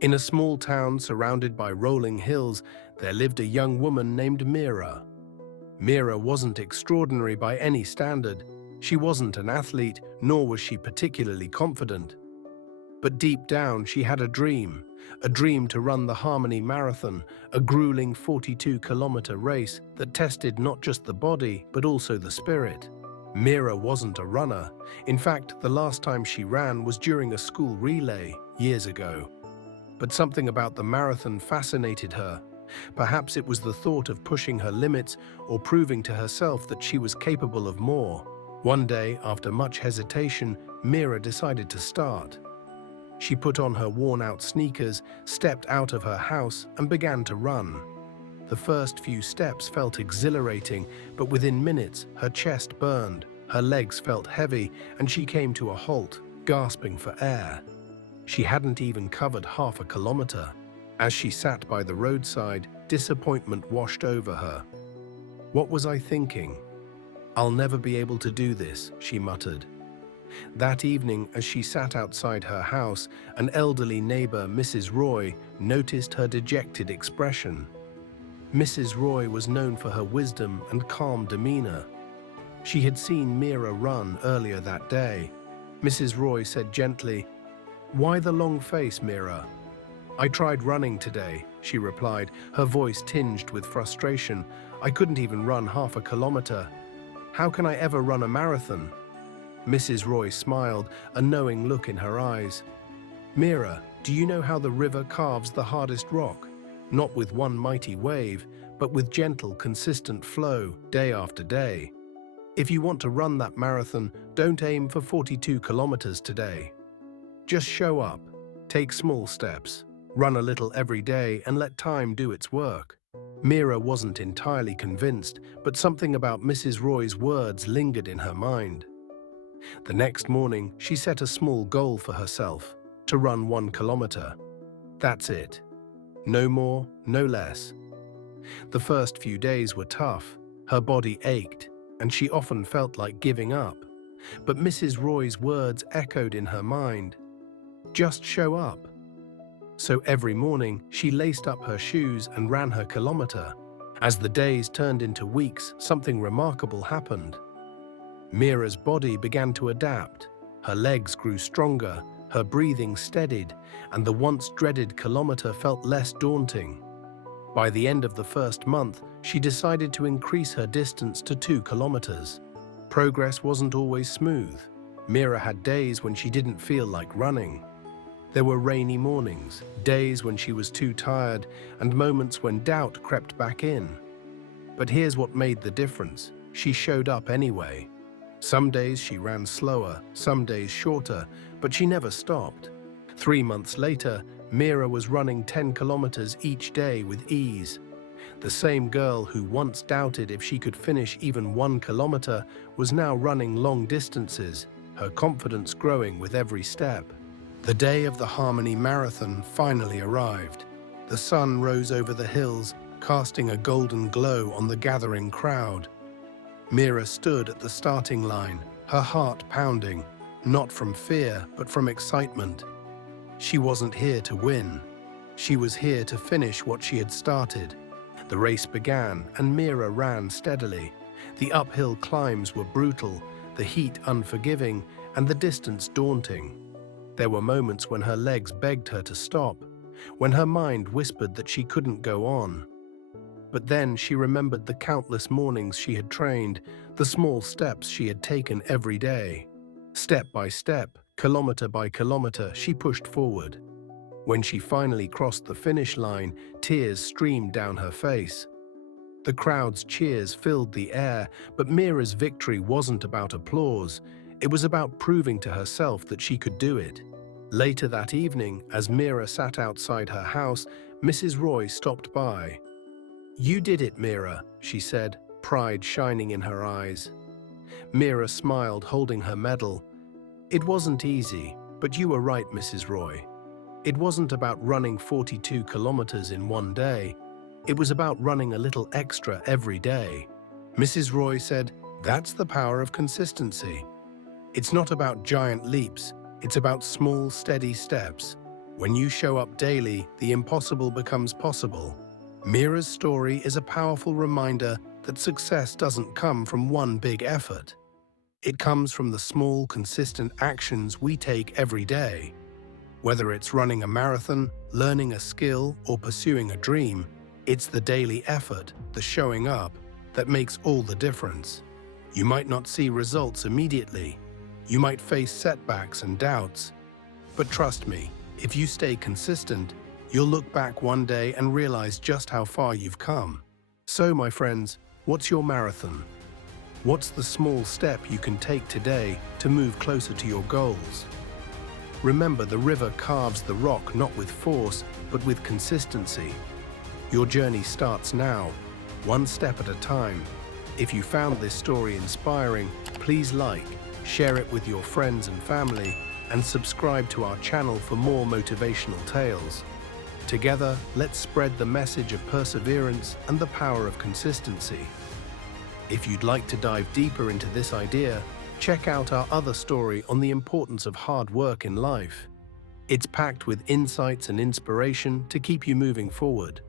In a small town surrounded by rolling hills, there lived a young woman named Meera. Meera wasn't extraordinary by any standard. She wasn't an athlete, nor was she particularly confident. But deep down, she had a dream to run the Harmony Marathon, a grueling 42-kilometer race that tested not just the body, but also the spirit. Meera wasn't a runner. In fact, the last time she ran was during a school relay years ago. But something about the marathon fascinated her. Perhaps it was the thought of pushing her limits or proving to herself that she was capable of more. One day, after much hesitation, Meera decided to start. She put on her worn-out sneakers, stepped out of her house, and began to run. The first few steps felt exhilarating, but within minutes, her chest burned, her legs felt heavy, and she came to a halt, gasping for air. She hadn't even covered half a kilometer. As she sat by the roadside, disappointment washed over her. "What was I thinking? I'll never be able to do this," she muttered. That evening, as she sat outside her house, an elderly neighbor, Mrs. Roy, noticed her dejected expression. Mrs. Roy was known for her wisdom and calm demeanor. She had seen Meera run earlier that day. Mrs. Roy said gently, "Why the long face, Meera?" "I tried running today," she replied, her voice tinged with frustration. "I couldn't even run half a kilometer. How can I ever run a marathon?" Mrs. Roy smiled, a knowing look in her eyes. "Meera, do you know how the river carves the hardest rock? Not with one mighty wave, but with gentle, consistent flow, day after day. If you want to run that marathon, don't aim for 42 kilometers today. Just show up, take small steps, run a little every day, and let time do its work." Meera wasn't entirely convinced, but something about Mrs. Roy's words lingered in her mind. The next morning, she set a small goal for herself, to run 1 kilometer. That's it. No more, no less. The first few days were tough. Her body ached, and she often felt like giving up. But Mrs. Roy's words echoed in her mind. Just show up. So every morning, she laced up her shoes and ran her kilometer. As the days turned into weeks, something remarkable happened. Meera's body began to adapt. Her legs grew stronger, her breathing steadied, and the once dreaded kilometer felt less daunting. By the end of the first month, she decided to increase her distance to 2 kilometers. Progress wasn't always smooth. Meera had days when she didn't feel like running. There were rainy mornings, days when she was too tired, and moments when doubt crept back in. But here's what made the difference. She showed up anyway. Some days she ran slower, some days shorter, but she never stopped. 3 months later, Meera was running 10 kilometers each day with ease. The same girl who once doubted if she could finish even 1 kilometer was now running long distances, her confidence growing with every step. The day of the Harmony Marathon finally arrived. The sun rose over the hills, casting a golden glow on the gathering crowd. Meera stood at the starting line, her heart pounding, not from fear, but from excitement. She wasn't here to win. She was here to finish what she had started. The race began, and Meera ran steadily. The uphill climbs were brutal, the heat unforgiving, and the distance daunting. There were moments when her legs begged her to stop, when her mind whispered that she couldn't go on. But then she remembered the countless mornings she had trained, the small steps she had taken every day. Step by step, kilometer by kilometer, she pushed forward. When she finally crossed the finish line, tears streamed down her face. The crowd's cheers filled the air, but Meera's victory wasn't about applause. It was about proving to herself that she could do it. Later that evening, as Meera sat outside her house, Mrs. Roy stopped by. "You did it, Meera," she said, pride shining in her eyes. Meera smiled, holding her medal. "It wasn't easy, but you were right, Mrs. Roy. It wasn't about running 42 kilometers in one day. It was about running a little extra every day." Mrs. Roy said, "That's the power of consistency. It's not about giant leaps, it's about small, steady steps. When you show up daily, the impossible becomes possible. Meera's story is a powerful reminder that success doesn't come from one big effort. It comes from the small, consistent actions we take every day. Whether it's running a marathon, learning a skill, or pursuing a dream, it's the daily effort, the showing up, that makes all the difference. You might not see results immediately. You might face setbacks and doubts. But trust me, if you stay consistent, you'll look back one day and realize just how far you've come. So, my friends, what's your marathon? What's the small step you can take today to move closer to your goals? Remember, the river carves the rock not with force, but with consistency. Your journey starts now, one step at a time. If you found this story inspiring, please like, share it with your friends and family, and subscribe to our channel for more motivational tales. Together, let's spread the message of perseverance and the power of consistency. If you'd like to dive deeper into this idea, check out our other story on the importance of hard work in life. It's packed with insights and inspiration to keep you moving forward.